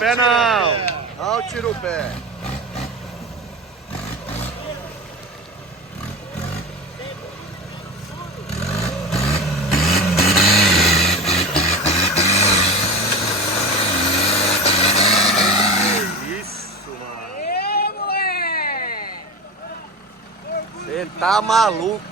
pé não. Não tira o pé. Isso, mano. Você tá maluco.